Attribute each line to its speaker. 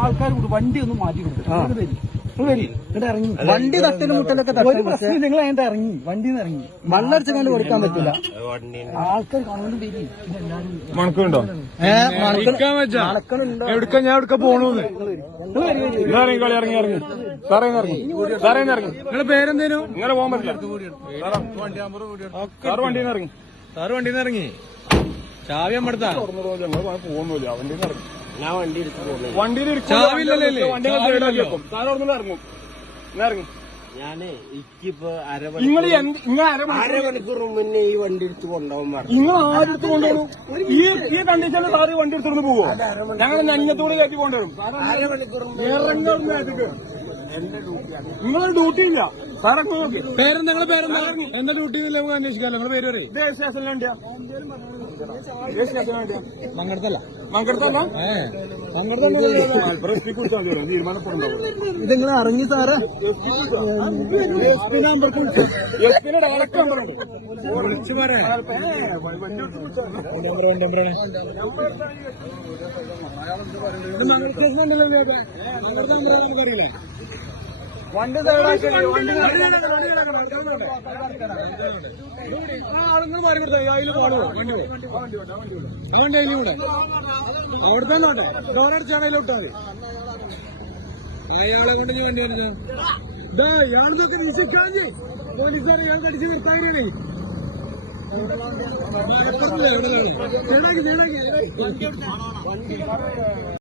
Speaker 1: ആൾക്കാർ വണ്ടി ഒന്ന് മാറ്റി ഇറങ്ങി.
Speaker 2: വണ്ടി തട്ടലും മുട്ടലൊക്കെ
Speaker 1: ഒരു പ്രശ്നം നിങ്ങൾ അതിന്റെ ഇറങ്ങി. വണ്ടിയിൽ നിന്ന് ഇറങ്ങി.
Speaker 2: മണ്ണടിച്ചുകൊണ്ട് കൊടുക്കാൻ പറ്റില്ല.
Speaker 1: ആൾക്കാർ എല്ലാരും
Speaker 3: മണക്കുണ്ടോ? എവിടുക്ക ഞാൻ എടുക്കാൻ പോണു ഇറങ്ങി കളി ഇറങ്ങി ഇറങ്ങി. സാറേ ഇറങ്ങി. സാറേ ഇറങ്ങി. നിങ്ങളെ പേരെന്തേലും നിങ്ങളെ പോകാൻ പറ്റില്ല. വണ്ടി ഇറങ്ങി.
Speaker 4: സാറ് വണ്ടിയിൽ നിന്ന് ഇറങ്ങി. ചാവി അമ്മടുത്താ
Speaker 3: ഞങ്ങൾ പോകുന്നില്ല വണ്ടിയിൽ ഇറങ്ങി
Speaker 5: ഞാൻ വണ്ടി എടുത്ത് പോകുന്നത്
Speaker 3: വണ്ടിയിൽ
Speaker 4: ചാവില്ലല്ലേ?
Speaker 3: വണ്ടി
Speaker 4: ചാവില്ലല്ലോ.
Speaker 3: സാറ് അവിടെ നിന്ന് ഇറങ്ങും. ഇന്ന് ഇറങ്ങി.
Speaker 5: ഞാൻ ഇക്കിപ്പോ
Speaker 3: നിങ്ങൾ
Speaker 5: അരമണിക്കൂർ
Speaker 3: നിങ്ങൾ അരമണിക്കൂർ
Speaker 5: അരമണിക്കൂർ മുന്നേ ഈ വണ്ടി എടുത്ത് കൊണ്ടുപോകാൻ പറഞ്ഞു.
Speaker 3: നിങ്ങൾ ആരെടുത്ത് കൊണ്ടുപോകും ഈ ഈ കണ്ടീഷനിൽ സാറ് ഈ വണ്ടി എടുത്തോണ്ട് പോവോ? ഞങ്ങൾ ഞങ്ങത്തോട് കയറ്റി കൊണ്ടുവരും.
Speaker 5: അരമണിക്കൂർ
Speaker 3: നിങ്ങളൊരു ഡ്യൂട്ടി ഇല്ല. നോക്ക്
Speaker 4: പേരെന്താ നിങ്ങളെ പേരെന്താ? എന്താ ഡ്യൂട്ടി നമുക്ക് അന്വേഷിക്കാമല്ലോ നിങ്ങളെ പേര് പറയും.
Speaker 3: ഇതേ
Speaker 4: മങ്കടത്തല്ല
Speaker 3: മങ്കടത്തല്ല
Speaker 2: നിങ്ങൾ ഇറങ്ങി sir?
Speaker 3: S P number S
Speaker 4: വിളിച്ചു പറയാ
Speaker 3: വിളിച്ചാൽ വണ്ടി സൈഡാക്കി വണ്ടി
Speaker 4: ആളുങ്ങൾ മാറി കൊടുത്താ? അതിൽ പാടുവോ വണ്ടി വണ്ടി അതിലും കൂടെ. അവിടെ തന്നെ ഉണ്ടേ ഡോറടിച്ചാണ് അതിൽ വിട്ടാൽ അയാളെ കൊണ്ട് ഞാൻ വണ്ടി വരുന്നത് ഇതാ ഇയാളെന്നൊക്കെ നിശ്ചയിക്കാഞ്ഞ് പോലീസുകാരെ ഇയാൾ കടിച്ച് നിർത്താനേ എവിടെ ചേടാക്കി ചേടാക്കി